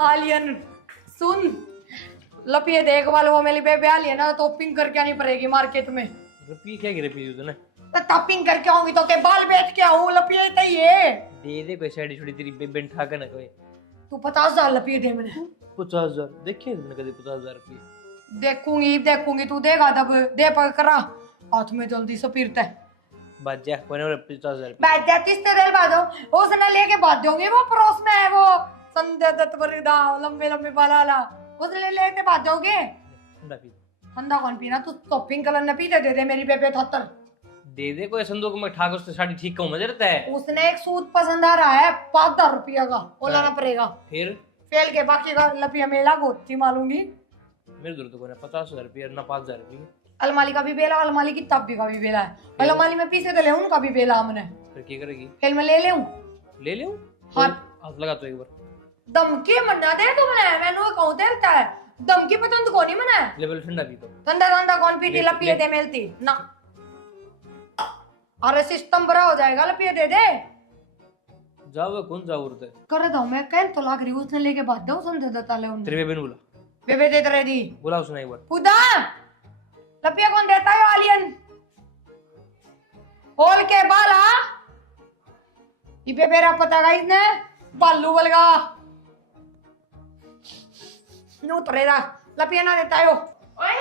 Alien सुन, लपिए देख वाले वो मेरी बेबे आली है ना, तो पिंक करके आनी पड़ेगी मार्केट में। रुपये क्या गिरे पी तूने? तो टॉपिंग करके आऊंगी तो के बाल बेच के आऊं, लपिए तो ये दे दे कोई साइड छोड़ी तेरी बेबे ने ठाका ना कोई। तू 50,000 लपिए दे मैंने। 50,000 देखे तुमने कभी 50,000 रुपये? देखूंगी तू देगा तब दे पकड़ा हाथ में जल्दी से फिरता है। बाजा कोने वाले 50,000 रुपये बैठ जा किस तरह बात हो उसने लेके बात दोगे, वो पड़ोस में है वो संध्या दत्त बरदा लंबे लंबे बाल वाला, उसने लेके बात दोगे। ठंडा पी ठंडा कौन पीना, तू तो पिंक कलर ने पीते दे दे मेरी बेबे 78। दे दे कोई संदूक में ठाक उससे साड़ी ठीक का मजा रहता है। उसने एक सूट पसंद आ रहा है 5,000 रुपया का, वो लाना पड़ेगा। फिर फेल के बाकी का लपिया मेला गोती मालूंगी। मेरे दूर तो कोने 50,000 रुपये ना 5,000 रुपये। अलमारी का भी बेला, अलमारी की तब भी का भी बेला है, अलमारी में पीछे तो ले उनका भी बेला हमने। फिर क्या करेगी? फेल में ले ले ले हाँ हाथ लगा तो एक बार। धमकी मना दे तुमने, मैंने कहूं देता है धमकी पसंद को नहीं मना है। लेवल ठंडा पी तो ठंडा ठंडा कौन पीती, लपिए दे मेलती ना। अरे सिस्टम बड़ा हो जाएगा, लपिए दे दे। जाओ कौन जाओ उरते कर दो मैं कह तो लाग रही हूं, उसने लेके बात दो सुन दे ताले उन तेरे बेबे ने बुला बेबे दे तेरे दी बुला उसने एक बार। खुदा लपिया कौन देता है आलियन होल के बाला ये बेबेरा पता गाइस ने बालू बलगा नो तरेरा लपिया ना देता है। ओए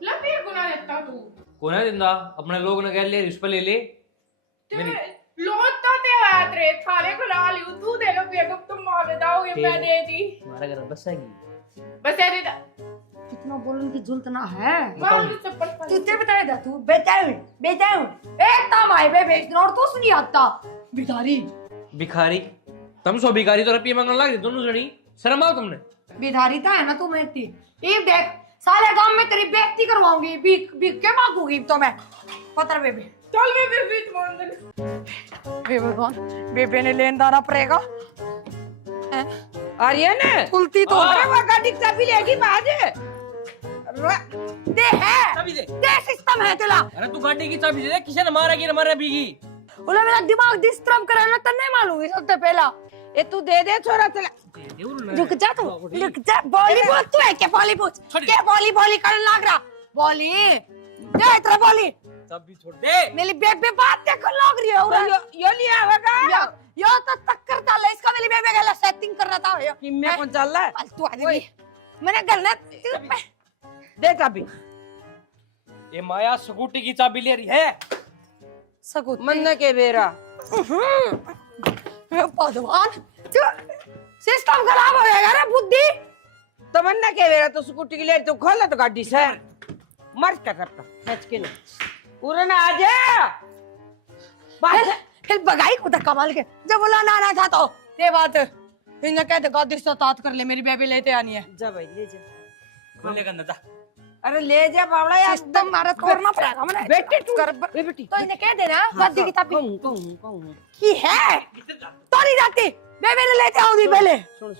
लपिया गुना देता तू कोने दिंदा अपने लोग ने कह लिया इस पे ले ले तेरे लोटा ते बात रे थारे को ला लियो तू दे लपिया को तुम मार दाओगे मैं दे दी हमारा घर बस आएगी बस ये दे कितना बोलन की जुल्त ना है। मार दे चप्पल तुझे बताया था तू बेचाऊ एक ताम आए बे बेचना और तू नहीं आता भिखारी भिखारी। तुम सो भिखारी तो रुपये मांगने लग दोनों जनी शर्म आओ तुमने। भिखारी था है ना तू मेरी ये देख सारे गांव में तेरी बेइज्जती करवाऊंगी, भीख भीख के मांगूंगी तो मैं पतर बेबे। चल मैं बीच मान दे बेबे कौन, बेबे ने लेन दाना पड़ेगा। आर्यन उल्टी तो अरे वो गाड़ी की चाबी लेगी बाद दे है चाबी दे। दे सिस्टम है तेरा। अरे तू गाड़ी की चाबी दे, किसी ने मारा कि मारा बीगी। बोला मेरा दिमाग डिस्टर्ब करा ना तन्ने मालूंगी सबसे पहला। ए तू दे दे छोरा चला रुक जा तू, रुक जा। बॉलीवुड तू है क्या, बॉलीवुड क्या बॉली करने लग रहा बॉली दे तेरा बॉली चाबी छोड़ दे। मेरी बेबे बात देखो लग रही है यो लिया होगा यो तो टक्कर डाला इसका, मेरी बेबे गला सेटिंग कर रहा था यो कि मैं कौन चल रहा है फालतू आदमी मैंने गलत दे चाबी। ये माया स्कूटी की चाबी ले रही है। सकुत मन के बेरा भगवान सिस्टम खराब हो जाएगा रे बुद्धि। तमन्ना के बेरा तो स्कूटी के लिए तो खोला तो गाड़ी से मर कर रहा सच के ना पूरा ना आ जा फिर फिर बगाई को धक्का मार के जब बोला ना ना था तो ये बात इन्हें कहते गाड़ी से तात कर ले, मेरी बेबी लेते आनी है। जा भाई ले जा बोले का नता अरे ले जा बावड़ा यार सिस्टम मारा तोड़ना पड़ेगा मैंने बेटे तू कर बेटी तो इन्हें कह देना गाड़ी की चाबी कहूं की है तो नहीं जाती बेबी ने लेते आऊंगी पहले। सुन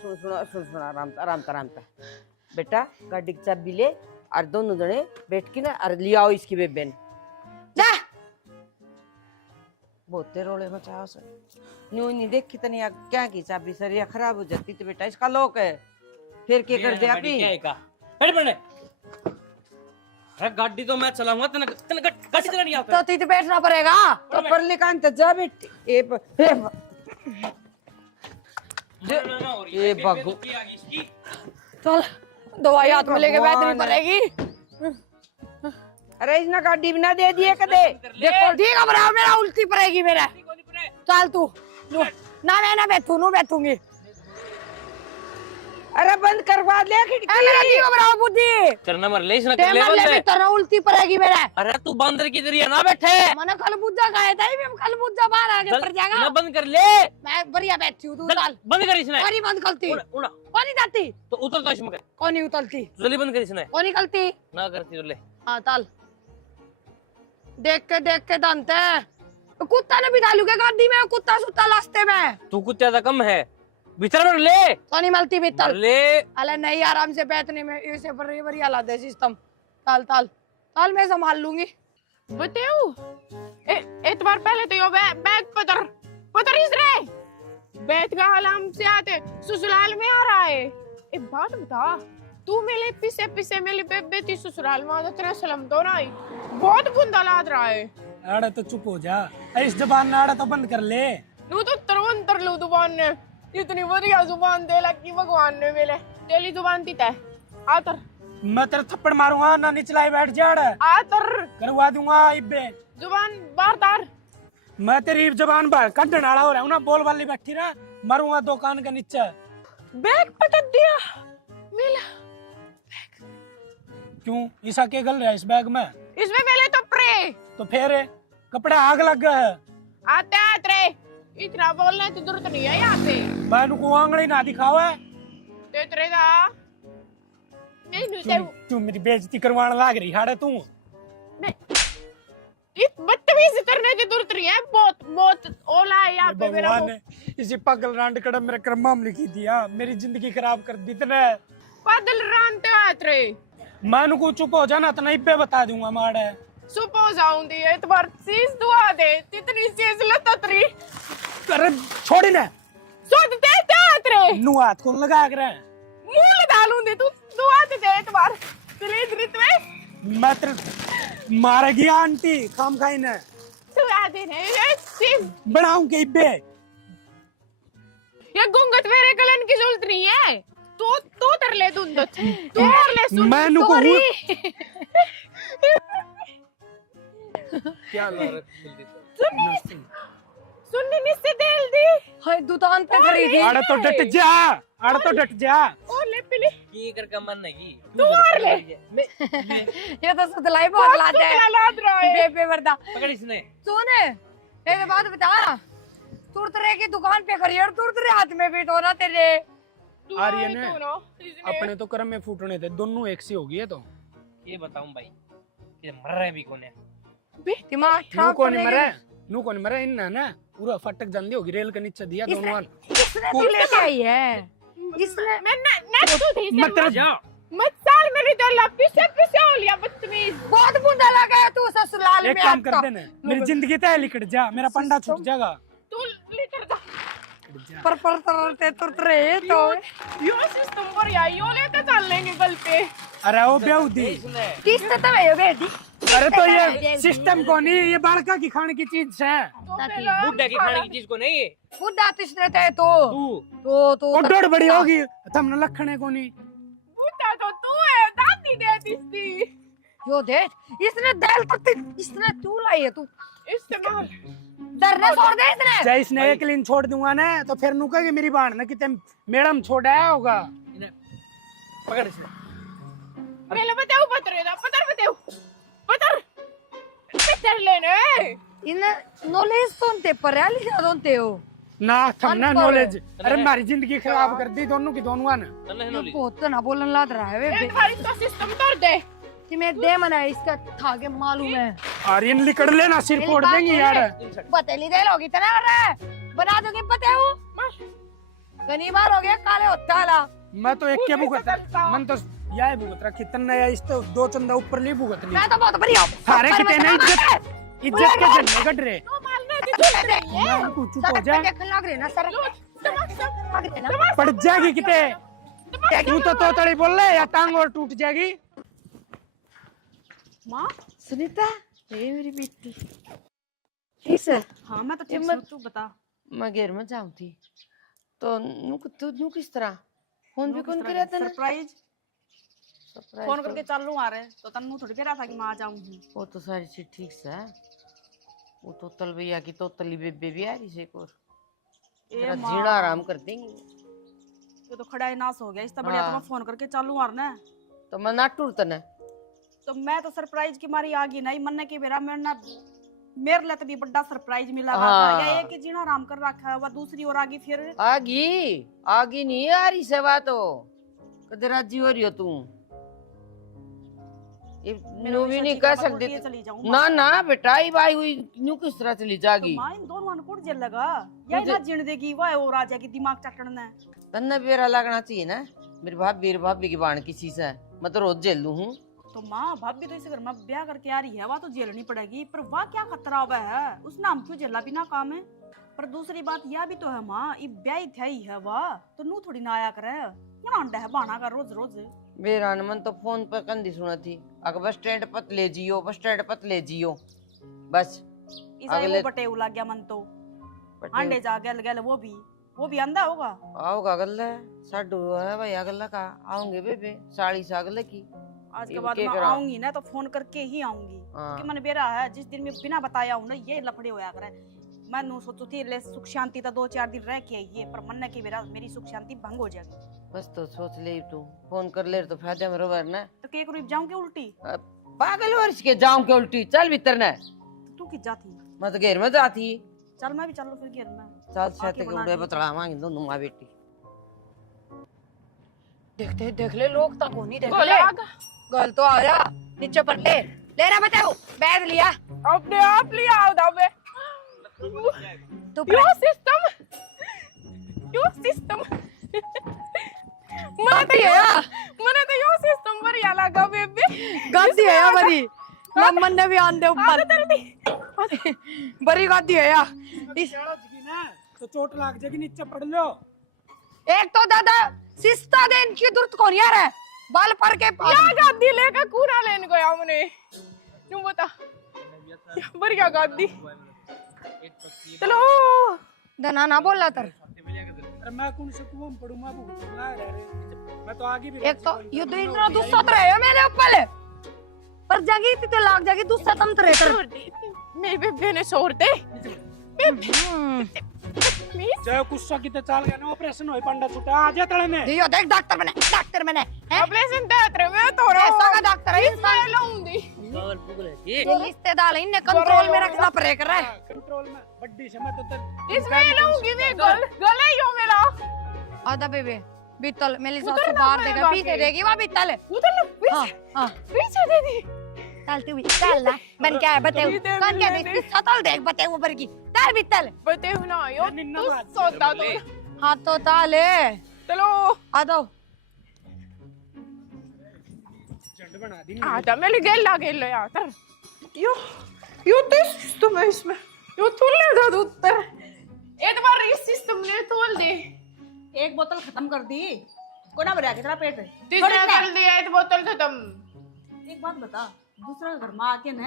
आराम कर बेटा गाड़ी की चाबी ले और दोनों जने बैठ के ना और ले आओ इसकी बेबे ने जा बहुते रोले मचाओ सर न्यू नहीं देख कितनी क्या की चाबी सर या खराब हो जाती तो बेटा इसका लॉक है फिर क्या कर दे अभी क्या है का बैठ बने। अरे गाड़ी तो मैं चलाऊंगा तने तने गाड़ी चलानी नहीं आता। तो तुझे बैठना पड़ेगा। तो पर लिखान तो जा बेटी ये बगु चल दवाई हाथ में लेके बैठनी पड़ेगी। अरे इसने गाड़ी बिना दे दिए कदे देखो ठीक है बराबर मेरा उल्टी पड़ेगी मेरा। चल तू ना मैं ना बैठूंगी। अरे बंद करवा ले खिड़की मेरा ठीक है बराबर बुद्धि करना मर ले इसने कर टेमल ले ले बंद। तेरा उल्टी पड़ेगी मेरा। अरे तू बंदर की तरह ना बैठे। मैंने खरबूजा खाया था मैं खरबूजा बाहर आके पड़ ना जाएगा। बंद कर ले। मैं बढ़िया बैठी हूँ तू चल बंद कर इसने। कौन बंद करती उड़ा कौन नहीं जाती तो उतर तो इसमें कौन नहीं उतरती जल्दी बंद कर इसने। कौन निकलती ना करती तो ले। हाँ चल देख के दंते कुत्ता ने भी डालू के गाड़ी में कुत्ता सुत्ता रास्ते में तू कुत्ते का कम है भीतर में ले तो नहीं मिलती भीतर ले। अरे नहीं आराम से बैठने में इसे बढ़िया ला दे सिस्टम। ताल मैं संभाल लूंगी। बताओ एक बार पहले तो यो बैग पतर इस रे बैठ का हाल हमसे आते ससुराल में आ रहा है एक बात बता, तू मेरे पीछे पीछे मेरी बेबे थी ससुराल में, तो तेरा सलाम तो ना आई, बहुत बुंदा लाद रहा है। आड़ा तो चुप हो जा, इस जबान ना आड़ा तो बंद कर ले। तू तो तरवंतर लो जुबान ने, इतनी बढ़िया जुबान दे लगी भगवान ने मेरे, तेरी जुबान थी तय, आतर मैं तेरे थप्पड़ मारूंगा ना, निचलाई बैठ जा आड़ा। आतर करवा दूंगा इब्बे, जुबान बार तार। मैं तेरी जबान बाहर कड्ढन आड़ा हो रहा हूं ना, बोल वाली बैठी ना, मारूंगा दो कान के नीचे। बैग पटक दिया मेला। क्यों ईसा के गल रहा है इस बैग में? इसमें मेले तो प्रे तो फिर कपड़ा आग लग गया है। आते आते इतना बोलने की जरूरत नहीं है यहाँ पे। मैं को आंगली ना दिखावा है। ते तेरे दा नहीं नहीं तू मेरी बेइज्जती करवाने लाग रही हाड़े तू। इस बदतमीजी करने की जरूरत नहीं है, बहुत बहुत ओला है यहाँ पे मेरा। भगवान ने इसी पागल रांड कड़म मेरे कर्मा में लिखी दिया, मेरी जिंदगी खराब कर दी तने। पागल रांते आते मैं को चुप हो जाना तो नहीं पे बता दूंगा माड़े। सुपो जाऊंगी इतबार चीज दुआ दे, इतनी चीज लतरी अरे छोड़ी ना, सोच दे आते नु हाथ को लगा कर मुंह में डालूंगी, तू दुआ दे इतबार प्लीज रितवे। मैं तेरे मारेगी आंटी काम खाई ने। तू आ दे ने ये चीज बनाऊं के इब्बे। ये गुंगट मेरे कलन की जरूरत नहीं है, तू तर ले तू तर ले सुन मैं नु को क्या ला रहा सुनने निस्से तेल दी हाय दुकान पे खरीदी। आड़ा तो डट जा, आड़ा तो डट जा। और ले पिली की कर का मन नहीं तू और ले। ये तो सुतलाई बहुत लाते हैं लाद रहा है बेबे वर्दा। पकड़ इसने। सुन एक बात बता, तुरतरे की दुकान पे खड़ी और तुरतरे हाथ में भी तो ना तेरे। आर्यन है अपने तो कर्म में फूटने थे, दोनों एक सी हो गई है। तो ये बताऊं भाई, ये मर रहा है भी कौन है? दिमाग नु खराब कौन करने मरे, के- नु कौन मरे इन ना पूरा फटक जांदी होगी, रेल के नीचे दिया दोनों वाल। इसने भी लेके आई है, इसने मैं ना तू थी मैं तेरा जा मत साल मेरी तो लपी से पीछे हो लिया बदतमीज। बहुत बुंदा लगा है तू ससुराल में। एक काम कर आपका। देना, मेरी जिंदगी तय लिकट जा, मेरा पंडा छूट जाएगा। तू लेकर जा पर तरते तुरतरे तो यो सिस्टम पर या यो लेकर चल लेंगे कल पे। अरे वो बेउदी, इसने किस्त तो है बेटी। अरे तो ये सिस्टम को नहीं, ये बालका की खाने की चीज है। तो ताकि पहला बुड्ढा की खाने की चीज को नहीं है। खुदा तिसने ते तो तू वो डोड़ बड़ी होगी तुमने लखने को नहीं। बुड्ढा तो तू है, दादी दे दिसती। यो देख इसने दाल पत्ती इसने तू लाई है तू इस्तेमाल डरने छोड़ दे इसने। जय इसने एक दिन छोड़ दूंगा ना तो फिर नु कहेगी मेरी बाण ना कि तुम मैडम छोड़ा होगा। इन्हें पकड़ इसने। मेला बताओ पतर पतर लेने इन नॉलेज तो ते पराली जा दोनते हो ना थमना अनपढ़। नॉलेज। अरे हमारी जिंदगी खराब कर दी दोनों की दोनों ने। तन्ने ये नोली बहुत ना बोलन लाद रहा है वे एक बार इसका सिस्टम तोड़ दे। कि मैं दे मना इसका था के मालूम है। आर्यन लिकड़ लेना, सिर फोड़ देंगे यार। बतेली दे लोगी तना रे बना दूंगी पते हो गनी बार हो गया काले होता ला। मैं तो एक के भुगत मन तो याय भुगत रहा कितना या इस तो दो चंदा ऊपर ली भुगत ली। मैं तो बहुत बढ़िया हूं। थारे पर कितने मैं इज्जत तो इज्जत के झंडे कट रहे। तो मालने की जरूरत नहीं है। मैं कुछ चुप हो सड़क जा, पे देखने लग रहे ना सड़क पे लग रहे ना। पड़ जाएगी किते। तू तो तोतड़ी बोल ले या टांग और टूट जाएगी। माँ सुनीता ये मेरी बेटी ठीक है। हाँ मैं तो ठीक हिम्मत- हूँ, तू बता। मैं घेर में जाऊँ थी तो तू किस तरह फोन भी कौन किया तने? सरप्राइज सरप्राइज फोन तो- करके चालू आ रहे तो तन्नू थोड़ी कह रहा था कि मैं आ जाऊंगी। वो तो सारी चीज ठीक से है। वो तो तल भैया की तो तली बेबे भी आ रही से एक और तेरा माँ, जीना आराम कर देंगे। ये तो खड़ा ही नाश हो गया, इससे बढ़िया तो हाँ। मैं फोन करके चालू आ रहा तो मैं ना टूर तने तो मैं तो सरप्राइज की मारी आ गई नहीं मन की बेरा मेरे ना मेरे लिए तो भी बड़ा सरप्राइज मिला हुआ था। हाँ। या एक ही जीना आराम कर रखा है, वह दूसरी ओर आ गई फिर। आगी नहीं आ रही से बात हो कदे राजी हो रही हो तू? ये न्यू भी नहीं कह सकती चली जाऊं ना ना बेटा ये भाई हुई न्यू किस तरह चली जागी? मां इन दोनों ने कुछ जेल लगा या ना जीण देगी वह और आ जाएगी दिमाग चटन ने। तन्ने बेरा लगना चाहिए ना। मेरी भाभी की बाण किसी से मैं तो रोज जेल लू हूँ। तो माँ भाभी तो इस घर में ब्याह करके आ रही है, वह तो झेलनी पड़ेगी, पर वह क्या खतरा हुआ है? उस नाम क्यों झेला बिना काम है? पर दूसरी बात यह भी तो है माँ, ये ब्याह थे ही है वाह, तो नू थोड़ी ना आया करे, कौन आंडा है बहाना का रोज रोज। मेरा मन तो फोन पर कंदी सुना थी, अगर बस स्टैंड पत ले जियो, बस स्टैंड पत ले जियो, बस इसा अगले- वो बटे उला गया मन तो, बटे- अंडे जा गल गल वो भी अंधा होगा। आओगा अगला साडू है भाई, अगला का आऊंगे बेबे, साड़ी से अगले की आज के ये बाद के मैं करा? आऊंगी ना तो फोन करके ही आऊंगी, हाँ। क्योंकि मन बेरा है जिस दिन में बिना बताया हूं ना ये लफड़े होया करे। मैं नू सोचू थी ले सुख शांति तो 2-4 दिन रह के आई है, पर मन की बेरा मेरी सुख शांति भंग हो जाएगी। बस तो सोच ले तू, फोन कर ले तो फायदे में रोवर ना, तो के करू जाऊं के उल्टी, पागल वर्ष के जाऊं के उल्टी, चल भीतर ना, तू किस जाती, मैं तो घेर में जाती, चल मैं भी चल फिर घेर में। चल आके साथे के बना उड़े ली। बतड़ा मांगी दोनों माँ बेटी। देखते देख ले लोग तक होनी देख ले गोलाग गल तो आया नीचे पर ले रहा बताओ बैग लिया अपने आप लिया आओ दावे तू यो सिस्टम मने तो यो सिस्टम बढ़िया लगा बेबी गाती है या बरी लम्मन ने भी आंदे ऊपर बरी गाती है या इस ना तो चोट लाग जाएगी, नीचे पड़ लो। एक तो दादा सिस्ता दे इनकी दुर्त कौन यार है बाल पर के या गादी लेकर कूड़ा लेने गया हमने तुम बता बढ़िया गादी चलो दना ना बोला तर अरे मैं कौन से कुआं में पड़ूं, मैं भूत ना रह रे, मैं तो आगे भी एक तो युद्ध इंद्र दुस्सा तो रहे मेरे ऊपर पर जागी थी तो लाग जागी दुस्सा तम तो रहकर मेरी बेबे ने छोड़ दे चाहे गुस्सा की तो चाल गया ना, ऑपरेशन होई पंडा छुटा आ जा तले में। दियो देख डॉक्टर मैंने हैं ऑपरेशन तेरे में तो रो ऐसा का डॉक्टर है इंसान लाऊंगी ये रिश्तेदार है इन्हें कंट्रोल में रखना पड़ेगा रे कंट्रोल में बड्डी समय तो इसमें लाऊंगी मैं गले यो मेरा आधा बेबे बीतल मेरी सास से बाहर देगा पीछे देगी वहां बीतल उधर ना हां हां पीछे दे दी चल तू भी चल ना बन क्या है बताओ कौन क्या देख सतल देख बताओ ऊपर की चल बीतल बते ना यो निन्ना तू बात। सोता तो हां तो ताले चलो आ दो झंड बना दी। आता मैं गेल यार तर यो सिस्टम है इसमें यो तोल दे दो उत्तर एक बार इस सिस्टम ने तोल दे एक बोतल खत्म कर दी, को ना भरा कितना पेट है। तीसरा कर दिया एक बोतल खत्म एक बात बता, दूसरा घर में आके न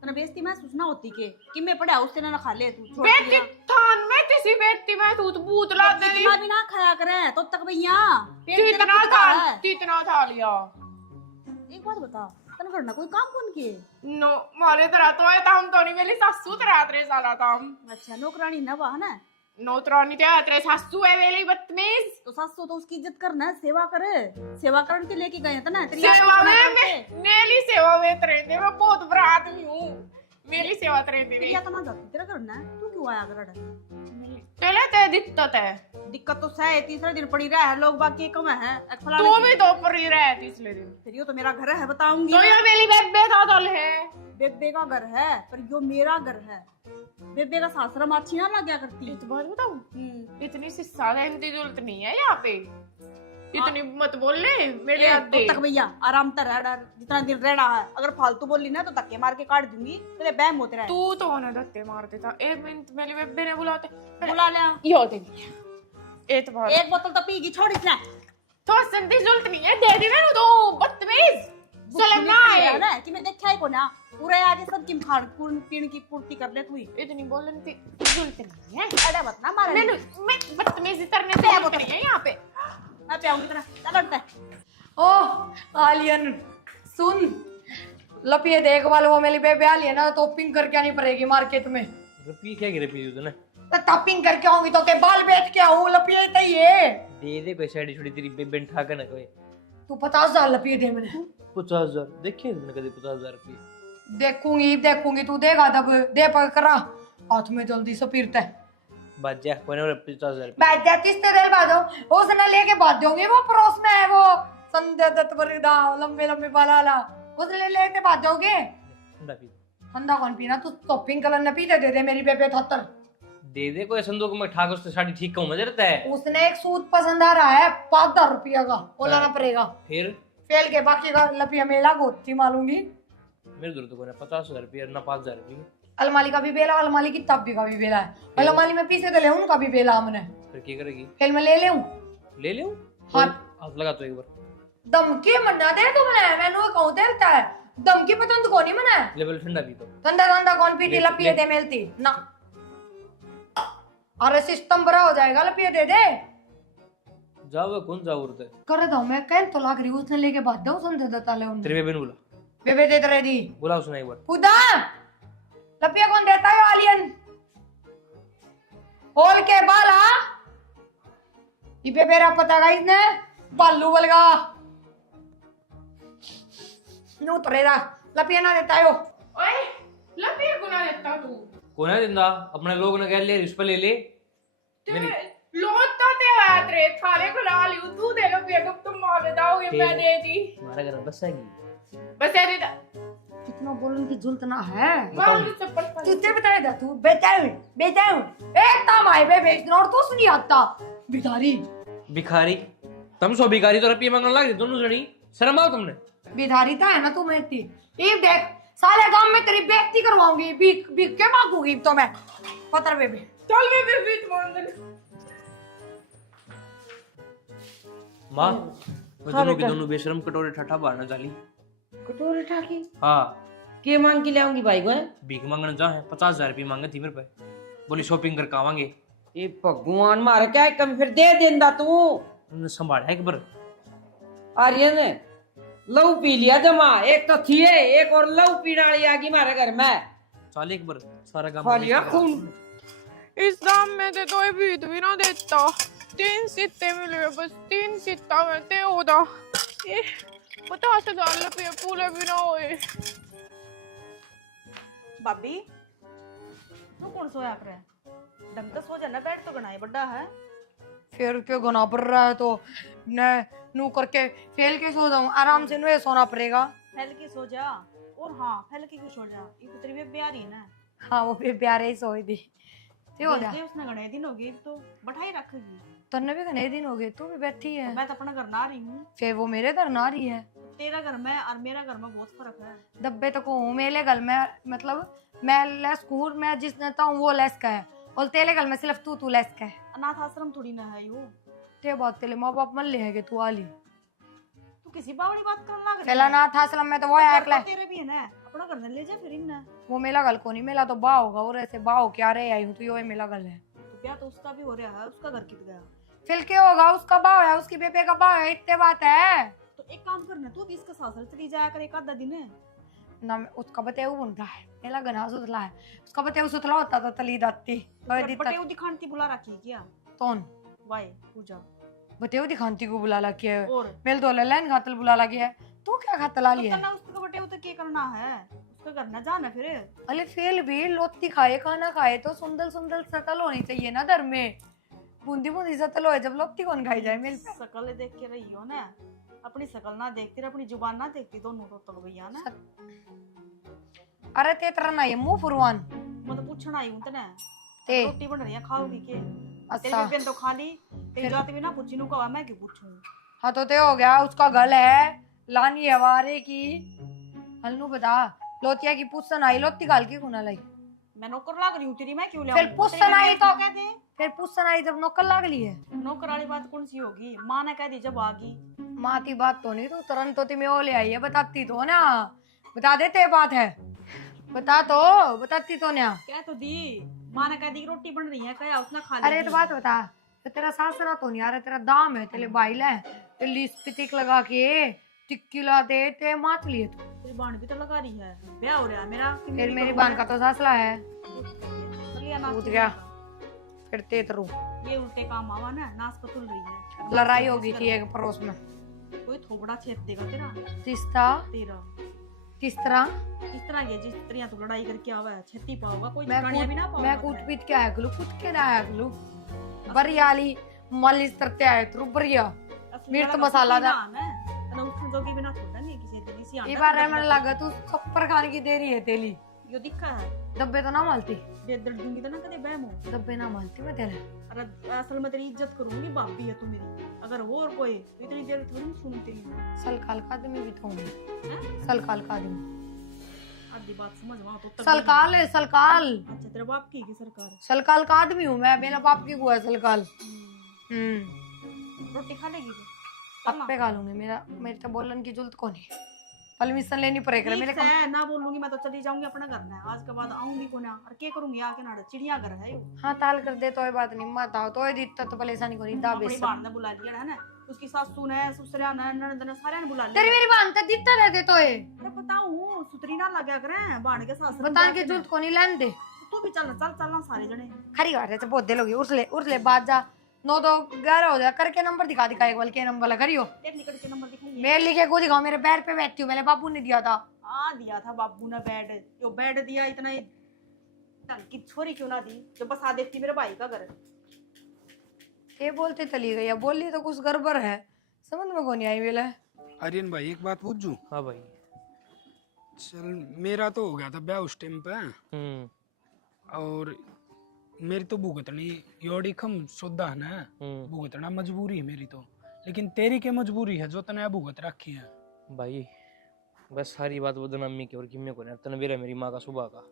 तने बेइज्जती महसूस ना होती कि मैं पड़ा उससे ना खा ले तू छोड़ बेटी दिया। थान में किसी बेटी में तू तो भूत ला दे इतना भी ना खाया करे तो तक भैया पेट तेरा कितना है। तीतना था लिया एक बात बता, तने घर ना कोई काम कौन किए? नो मारे तरह तो है हम तो नहीं मेरी सासू तरह तेरे साला ताम अच्छा नौकरानी ना वह ना, नौतरानी तेरे सासू है वेली बदतमीज तो सासू तो उसकी इज्जत करना, सेवा करे, सेवा करने के लेके गए थे ना तेरी सेवा आंख में करके। मेरी सेवा में तेरे दे मैं बहुत बड़ा आदमी हूँ मेरी सेवा तेरे दे तेरी तो ना जाती तेरा करना है, तू क्यों आया कर? तेरे ते दिक्कत है दिक्कत तो है, तीसरे दिन पड़ी रहा है, लोग बाकी कम है फलाने तू की। भी तो परी रहे पिछले दिन फिर यो तो मेरा घर है बताऊंगी तो मैं। ये मेरी बेबे का दल है बेबे का घर है पर यो मेरा घर है, बेबे का सासरा अच्छी ना लग गया करती। एक बात बताऊं इतनी शिक्षा देने की जरूरत नहीं है यहाँ पे इतनी मत बोल ले मेरे ए, आते तब तक भैया आराम से रह डर, जितना दिन रह रहा है, अगर फालतू बोली ना तो धक्के मार के काट दूंगी, तेरे बहम होते रहे। तू तो ना धक्के मारते था एक मिनट मेरी बेबे ने बुलाते बुला लिया, यो दे एक बार एक बोतल तो पीगी छोड़ इसने। तो संती जरूरत नहीं है दे दी मैंने तो बदतमीज चल ना है ना कि मैं देखा ही को ना पूरे आगे सब की खान पीण की पूर्ति कर ले तू ही। इतनी बोलने की जरूरत नहीं है अरे मत ना मारे मैं बदतमीजी करने से जरूरत नहीं है यहाँ पे मैं पे आऊंगी तेरा चल लड़ता है। ओ आलियन सुन लपिए देख वाले वो मेरी बेबे आली है ना तो पिंग करके आनी पड़ेगी मार्केट में। रुपये क्या गिरे पी तूने तो टॉपिंग करके आऊंगी तो के बाल बेच के आऊं लपिए तो ये दे दे कोई साइड छोड़ी तेरी बेबे ठा के ना कोई तू 50,000 लपिए दे मैंने 50,000 देखिए मैंने कभी 50,000 रुपये देखूंगी तू देगा तब दे पर करा हाथ में जल्दी से फिरता है बाजा कोने और 50,000 रुपये बैठ जाती इस तेरे बाजो उसने लेके बात दोगे वो पड़ोस में है वो संध्या दत्त वरदा लंबे लंबे बाल वाला उसने लेके बात दोगे ठंडा पी ठंडा कौन पीना तू टॉपिंग कलर न पीते दे दे मेरी बेबे 78 दे दे कोई संदूक में ठाकुर से साड़ी ठीक का मजा रहता है उसने एक सूट पसंद आ रहा है 5,000 रुपया का वो लाना पड़ेगा फिर फेल के बाकी का लपिया मेला गोती मालूंगी मेरे दूर तो कोने 50,000 रुपये ना 5,000 रुपये अलमारी का भी बेला, अलमारी की तब भी का भी बेला है, अलमारी में पीछे तो ले उनका भी बेला हमने, फिर क्या करेगी? फिर मैं ले ले ले हाँ। हाथ लगा तो एक बार धमकी मना दे तुमने, मैंने कहूं देता है धमकी पसंद को नहीं मना है। लेवल ठंडा भी तो ठंडा ठंडा कौन पीती, लपिए दे मिलती ना, अरे सिस्टम बड़ा हो जाएगा, लपिए दे दे जाओ कौन जाओ उड़ते कर दो। मैं कह तो लाग रही उसने लेके बात दो समझ देता ले उन्हें। तेरे बेबे ने बोला, बेबे दे तेरे दी बोला उसने एक बार। खुदा लपिया कौन देता है आलियन होल के बाला ये बेबेरा पता गाइस ने बालू बलगा नो तरेरा लपिया ना देता है ओए लपे गुना देता तू कौन है जिंदा? अपने लोग ने कह लिया इस पे ले ले। तेरे लोटा ते हाथ रे थारे को ला लियो तू दे लो बेगम तुम मार दाओगे मैं दे दी हमारे घर में बस आएगी। बस ये दे कितना बोलन की जरूरत ना है। मार दे चप्पल तुझे बताएगा तू बेचाऊ एक ताम आए बे बेचना और तू नहीं आता भिखारी भिखारी तुम सो भिखारी तो रुपये मांगने लगे दोनों जनी, शर्म आओ तुमने। भिखारी था है ना तू मेरी ये देख सारे गांव में तेरी बेइज्जती करवाऊंगी, भीख भीख के मांगूंगी तो मैं पतर बेबे चल मैं बीच मार दे माँ मैं दोनों की दोनों बेशरम कटोरे ठठा बारना चाली। कटोरे ठाकी हाँ के मांग के ले आऊंगी भाई को? भीख मांगने जा है 50,000 रुपये मांगे थी मेरे पे, बोली शॉपिंग करके आवांगे। ये भगवान मारे क्या है, कभी फिर दे देंदा तू? उन्होंने संभाला एक बार। आर्यन लहू पी लिया जमा, एक तो थी एक और लहू पीने वाली आ गई मारे घर में। चल एक बार सारा काम खा लिया खून। इस दाम में ते तो बीत भी ना देता 3 सित्ते मिले बस 3 सित्ता में ते होता ये 50,000 रुपये पूरे भी ना होए। भाभी तू कौन सोया कर ढंग से सो जाना, बैठ तो गनाए बड़ा है। फिर क्यों गुना पड़ रहा है तो न नू करके फेल के सो जाऊं, आराम से नु सोना पड़ेगा। फैल के सो जा, और हाँ फैल के क्यों सो जा, ये तो तेरी भी प्यारी है ना। हाँ वो भी प्यारे ही सोई थी ते हो जा। वैसे उसने गणे दिन हो गए तो बैठाई रखेगी। तन्ने भी घने दिन हो गए, तू भी बैठी है। मैं तो अपना घर ना रही हूँ, फिर वो मेरे घर ना रही है। तेरा घर में और मेरा घर में बहुत फर्क है। दब्बे तक हूँ मेरे घर में, मतलब मैं लेस हूँ, मैं जिस नेता हूँ वो लेस का है, और तेरे घर में सिर्फ तू लेस का है। अनाथ आश्रम थोड़ी ना है यो। ते बात तेरे माँ बाप मन ले है कि तू आली तू किसी बावड़ी बात करने लग चला ना था असलम में तो वो है अकला। तेरे भी है ना, अपना घर ले जा फिर इन्हें। वो मेला गल को नहीं, मेला तो बा होगा, और ऐसे बा हो क्या रे आई हूँ तो यो मेला गल है। तो क्या तो उसका भी हो रहा है, उसका घर कित गया। फिर क्या होगा, उसका बा है, उसकी बेबे का बा है, इतने बात है तो एक काम करना, तू भी इसका सासर चली जाया कर एक आधा दिन है ना। उसका बतेऊ बनता है, मेला गना सुतला है, उसका बतेऊ सुतला होता तो तली दाती बटेऊ दिखानती बुला रखी क्या तोन वाई पूजा बतेऊ दिखांती को बुला ला के और मेल तो लैन खातल बुला ला गया। तू क्या खातल आ लिया? करना उसको बटेऊ तो क्या करना है, उसका घर ना जाना फिर। अरे फेल भी लोती खाए खाना खाए तो सुंदर सुंदर शकल होनी चाहिए ना घर में, बूंदी बूंदी शकल हो जब लोती कौन खाई जाए। मिल शकल देख के रही हो ना, अपनी शकल ना देखती अपनी जुबान ना देखती, दोनों तो भैया ना। अरे ते तरह ना ये मुंह फुरवान मैं तो पूछना आई हूं तने ते रोटी बन रही है खाओगी के? तेरी अच्छा बेबे तो खा ली, तेरी जाती भी ना पूछी नु कहा मैं क्यों पूछूं। हाँ तो ते हो गया, उसका गल है लानी है वारे की हलनू बता। लोतिया की पुस्तन आई, लोती गाल की गुना लाई, मैं नौकर लाग रही हूं तेरी, मैं क्यों फिर लाऊं? पुस्तन आई तो कह दे फिर पुस्तन आई जब नौकर लाग ली है। नौकर वाली बात कौन सी होगी, मां ने कह दी जब आगी। माँ की बात तो नहीं, तू तुरंत तो तुम्हें वो ले आई है, बताती तो ना, बता देते बात है, बता तो बताती तो ना। क्या तो दी, मां ने कह दी रोटी बन रही है, कहा उसने खा ली। अरे तो बात बता, तो तेरा सासरा तो नहीं आ रहा, तेरा दाम है, तेरे भाई ले तेली स्पितिक लगा के टिक्की ला दे ते मात लिए तू। तेरी बाण भी तो लगा रही है, ब्याह हो रहा है मेरा। फिर मेरी बहन का तो सासला है, चलिए ना कूद गया फिर ते तरु। ये उल्टे काम आवा ना, नास पतुल रही है। लड़ाई हो गई थी एक पड़ोस में, कोई थोबड़ा छेद देगा तेरा तीसरा तेरा किस तरह इस तरह ये जिस तरह तू लड़ाई करके आवा है छेती पाओगा, कोई मैं गाड़ियां भी ना पाओगा। मैं कूट पीट के आया गलू, कूट के ना आया गलू, बरियाली मालिश करते आए तू बरिया मिर्च मसाला दा। तने उठन जोगी बिना थोड़ा नहीं किसी दिन इसी आंटा। ये बार मन लगा तू छप्पर खाने की देरी है तेली, यो दिखा है दब्बे तो ना मालती, दे दर्द दूंगी तो ना कदे बहमो। दब्बे ना मालती मैं तेरे। अरे असल में तेरी इज्जत करूंगी, भाभी है तू मेरी, अगर और कोई तो इतनी देर थोड़ी सुनती नहीं। सल काल का आदमी भी तो हूँ, हैं? सल काल का आदमी। आधी बात समझ वहां तो सलकाल है सलकाल। अच्छा तेरे बाप की सरकार। सलकाल का आदमी हूँ मैं, मेरा बाप की बुआ है सलकाल। रोटी खा लेगी अप्पे खा लूंगी। मेरे तो बोलन की जरूरत को नहीं, परमिशन लेनी पड़ेगी मेरे को। ना बोलूंगी मैं तो चली जाऊंगी अपना घर में। आज के बाद आऊंगी को ना और क्या करूंगी आके ना चिड़िया घर है यो। हाँ ताल कर दे तो बात नहीं, मत आओ तो दिक्कत तो परेशानी को नहीं दाबे अपनी से। बाण ने बुला लिया है ना, उसकी सासू ने ससुरा ने ननद ने सारे ने बुला लिया। तेरी मेरी बात तो दिखता रहते तो है। अरे बताऊं सुतरी ना लगा करे बाण के सास बता के जरूरत को नहीं लेने दे। तू भी चल चल चलना सारे जने। खरी बात है, बहुत देर होगी। उठ ले बात जा। 9 तो 11 हो जाए करके नंबर दिखा एक बार के नंबर लगा रही हो। एक निकट के नंबर दिखाइए। मेरे लिखे को दिखाओ, मेरे पैर पे बैठती हूँ। मेरे बाबू ने दिया था। दिया था बाबू ने बेड। जो बेड दिया इतना ही की छोरी क्यों ना दी जो बस आ देखती मेरे भाई का घर। ये बोलते चली गई, अब बोली तो कुछ गड़बड़ है, समझ में कौन आई वेला। आर्यन भाई एक बात पूछूं? हाँ भाई। चल मेरा तो हो गया था ब्याह उस टाइम पे, और मेरी तो भुगतनी योड़ी खम सोदा है ना, भुगतना मजबूरी है मेरी तो। लेकिन तेरी क्या मजबूरी है जो तने भुगत रखी है? भाई बस सारी बात बदनामी की और किम्मे को तनवीर है मेरी माँ का सुबह का,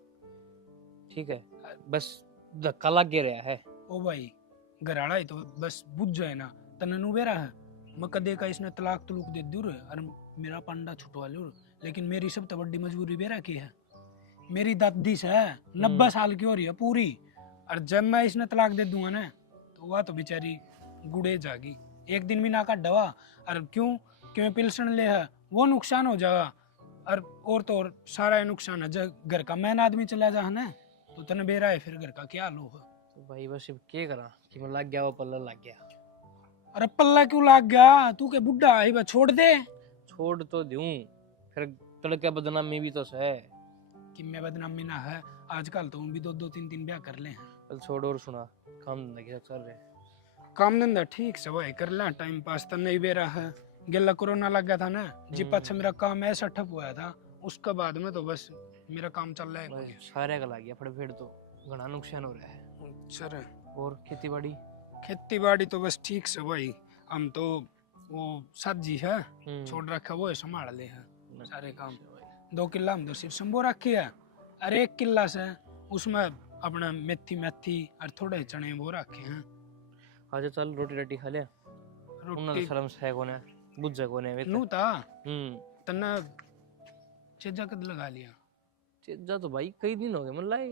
ठीक है? बस धक्का लग गया रहा है। ओ भाई घराड़ा ही तो बस बुझ जाए ना, तननु बेरा है मैं कदे का इसने तलाक तलूक दे दूर और मेरा पंडा छुटवा लूर। लेकिन मेरी सब तो बड़ी मजबूरी बेरा की है। मेरी दादी से 90 साल की हो रही है पूरी, और जब मैं इसने तलाक दे दूंगा ना तो वह तो बेचारी गुड़े जागी। एक दिन भी ना का दवा और क्यों पिलसन ले है वो नुकसान हो जाएगा। और तो और सारा नुकसान है। जब घर का मैन आदमी चला जा ना तो तने बेरा है, फिर घर का क्या लो है। तो भाई बस अब क्या करा कि मैं लग गया वो पल्ला लग गया। अरे पल्ला क्यों लाग गया? तू के बुढ़ा है छोड़ दे। छोड़ तो दूं फिर तड़के बदनामी भी तो है कि मैं बदनामी ना है। आजकल तो भी 2-2 3-3 ब्याह कर ले हैं। चल छोड़ और सुना काम धंधा क्या चल रहे? काम धंधा ठीक से वही कर ला, टाइम पास तो नहीं बेरा है। गेला कोरोना लग गया था ना जी, पाछा मेरा काम ऐसा ठप हुआ था। उसके बाद में तो बस मेरा काम चल रहा है। भाई सारे का लग गया फिर तो घना नुकसान हो रहा है। सर और खेती बाड़ी तो बस ठीक से वही, हम तो वो सब्जी है छोड़ रखा वो संभाल ले है सारे काम। 2 किला हम तो सिर्फ संभो रखी है, और 1 किला से उसमें अपना मेथी और थोड़े चने वो रखे हैं। आज चल रोटी खा ले। रोटी शर्म से कोने बुझे कोने वे नू ता तना चेजा कद लगा लिया। चेजा तो भाई कई दिन हो गए मन लाई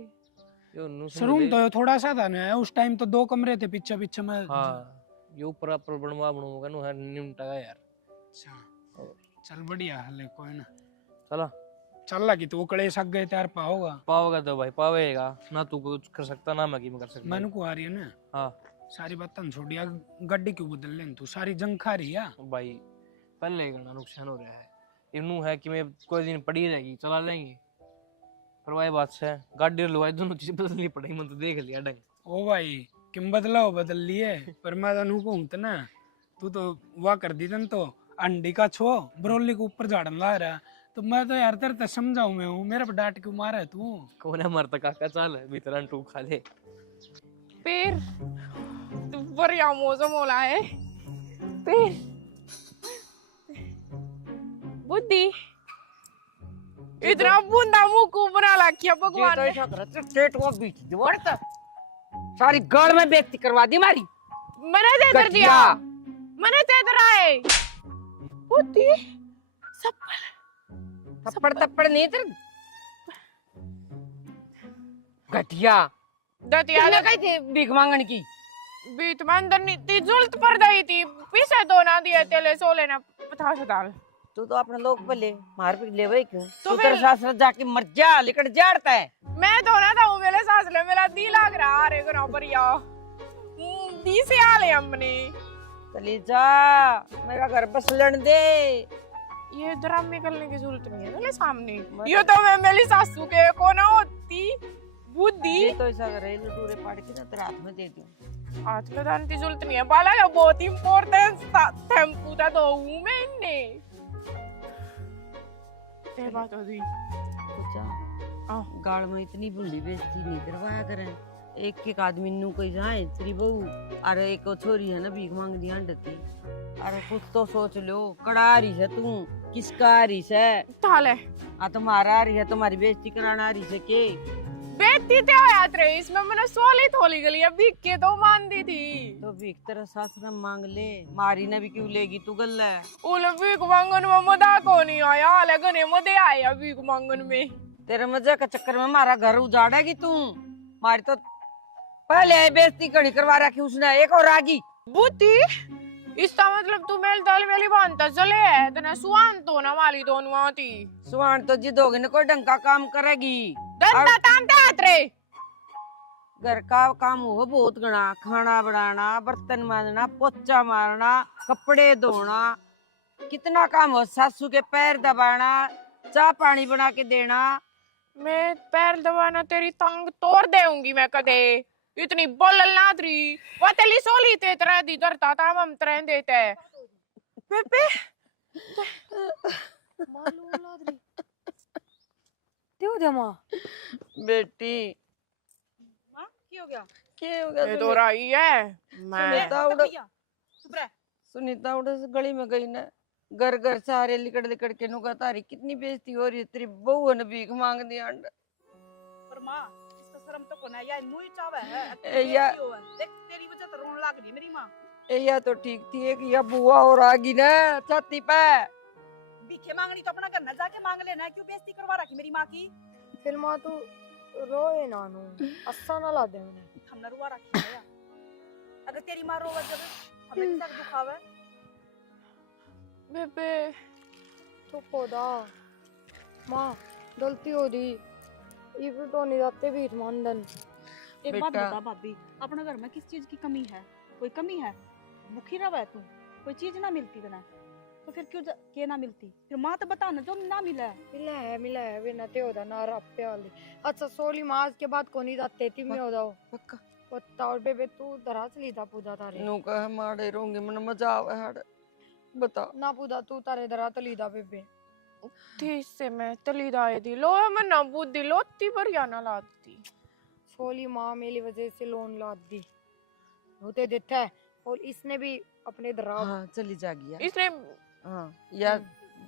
यो नु शरूम तो थोड़ा सा था ना उस टाइम तो 2 कमरे थे पीछे में। हां यो ऊपर बनवा नु है निमटा का यार। अच्छा चल बढ़िया है कोई ना। चला चल लगी तो कड़े सक गए त्यार पाओगा तो भाई पावेगा ना, तू कुछ कर सकता ना मैं की कर सकता। मन को आ रही है ना। हां सारी बातें छोड़िया, गड्डी क्यों बदल ले तू? सारी जंग खा रही है भाई। पहले का नुकसान हो रहा है इनू है कि मैं कोई दिन पड़ी रहेगी चला लेंगे, पर वही बात से गाड़ी लुआई दोनों चीज बदलनी पड़ेगी। मैं तो देख लिया ढंग। ओ भाई किम बदल लिए पर मैं तनु कहूं ना तू तो वाह कर दी तन तो अंडी का छो ब्रोली के ऊपर झाड़न ला रहा। तो मैं तो यार तेरे समझाऊ मैं हूँ, मेरे पर डांट क्यों मारा है तू? कौन है मरता काका चल भीतर टू खा ले। फिर बढ़िया मौसम होला है। फिर बुद्धि इतना बूंदा मुंह को बना ला किया भगवान ने। ऐसा करत स्टेट को बीच दीवार सारी गड़ में बेइज्जती करवा दी मारी। मैंने दे कर दिया, मैंने दे दरा है। बुद्धि थप्पड़ नहीं तेरे घटिया दतिया तुमने कही थी भीख मांगने की? बीत में अंदर नहीं थी, जुल्त पड़ गई थी। पीछे तो ना दिए तेले सो लेना 50 डाल। तू तो अपने लोग पे ले मार पीट ले वही क्यों? तो तू तेरे सासरा जाके मर जा लेकर जाड़ता है। मैं तो ना था मेरे सास ले मेरा दी लाग रहा रे गना बढ़िया दी से आ ले हमने। चली जा मेरा घर बस लड़ दे। ये ड्रामे करने की जरूरत नहीं है मेरे सामने। ये तो मैं मेरी सासू के को ना होती बुद्धि। ये तो ऐसा करे लटूरे पाड़ के ना तेरे हाथ में दे दूं। हाथ में दान की जरूरत नहीं है बाला, ये बहुत इंपॉर्टेंट टेम्पू था तो हूं मैं इन्ने ये बात हो दी। गाड़ में इतनी बुढ़ी बेइज्जती नहीं करवाया करें। एक आदमी नु कोई जाए तेरी बहू अरे एक छोरी है ना भीख मांग दी अंडती। अरे कुछ तो सोच लो कड़ारी है तू किसका आ रही है? थाले हाँ तुम्हारा आ रही है, तुम्हारी बेइज्जती कराना आ रही है के? बेटी ते आया रे इसमें मैंने सोली थोली गली अभी के तो मान दी थी। तो भीख तेरा सासरा मांग ले, मारी ने भी क्यों लेगी तू गल है? उले भीख मांगन में मजा को नहीं आया, हाले गने मजे आया भीख मांगन में। तेरे मजे का चक्कर में हमारा घर उजाड़ेगी तू। मारी तो पहले बेइज्जती कड़ी करवा रखी उसने, एक और आगी। बुद्धि इसका मतलब तू मेल दाल मेली बांधता चले है तने सुहान तो ना वाली दोनों आती सुहान तो जिद होगी ना कोई ढंग का काम करेगी। धंधा ताम रे घर का काम हो बहुत गणा, खाना बनाना, बर्तन मांजना, पोछा मारना, कपड़े धोना, कितना काम हो। सासू के पैर दबाना, चाय पानी बना के देना। मैं पैर दबाना तेरी टांग तोड़ देऊंगी मैं कदे, इतनी बोलल ना थी वो तेली सोली ते तरह दी डरता था हम तरह देते पेपे मालूम ना थी क्यों जमा बेटी माँ की हो गया? क्या हो गया? ये तो रही है मैं सुनीता उड़ भैया चुप रह। सुनीता उड़ से गली में गई ना, घर घर सारे लिकड़ लिकड़ के नुका तारी कितनी बेइज्जती हो रही है। तेरी बहू ने भीख मांग दी अंड। पर माँ इसका शर्म तो कोना या मुई चावे है ए या देख तेरी वजह तो रोने लग रही है मेरी माँ। या तो ठीक थी, एक या बुआ और आगी ना छाती पे। भीखे मांगनी तो अपना घर न जाके मांग लेना, क्यों बेइज्जती करवा रखी मेरी माँ की? फिर माँ तू रोए नानू, अस्सा ना ला दे मैंने। हमने रुआ रखी है यार। अगर तेरी माँ रोवे जब हमें कितना दुखावे? बेबे तू पोदा माँ गलती हो दी, ये भी तो नहीं जाते भी मानदन। एक बात बेटा। बता भाभी, अपने घर में किस चीज की कमी है? कोई कमी है? भूखी रहे तू, कोई चीज ना मिलती तना तो फिर क्यों के ना मिलती? फिर माँ तो बता ना जो ना मिला है। मिला है वे नते होदा ना रप्पे वाली। अच्छा सोली माँ के बाद कोनी जाते ती में हो जाओ पक्का पत्ता और बेबे तू दरा चली था पूजा तारे नु कह माड़े रोंगे मन मजा आवे हड़। बता ना पूजा तू तारे दरा तली था बेबे। थी से मैं तली दाए दी लो मैं ना बुद्धि लोती पर या ना लाती सोली माँ मेरी वजह से लोन लाद दी होते देता है, और इसने भी अपने दरा हाँ चली जागी यार। इसने हाँ यार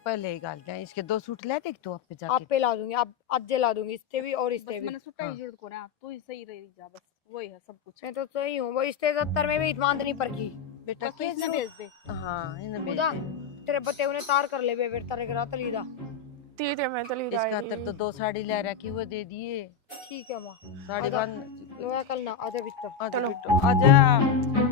पहले ही गाल जाए, इसके 2 सूट ले देख तू आप पे आप जाके। पे ला दूंगी, आप आज ला दूंगी इससे भी और बस इससे भी। मैंने सुटा हाँ। ही जरूरत को ना, तू ही सही रही जा, बस वही है सब कुछ। मैं तो सही हूँ, वो इससे 70 में भी इतमान नहीं पर की। बेटा बस इसने भेज दे। हाँ इन्हें भेज खुदा दे। तेरे बते उन्हें तार कर ले बेबे तारे करा तली दा। थी थे मैं तली इस दाए खातिर तो दी 2 साड़ी ले रखी हुए दे दिए। ठीक है माँ साड़ी आजा। बांध लोया कल ना आजा बिस्तर। आजा चलो। बेटो आजा।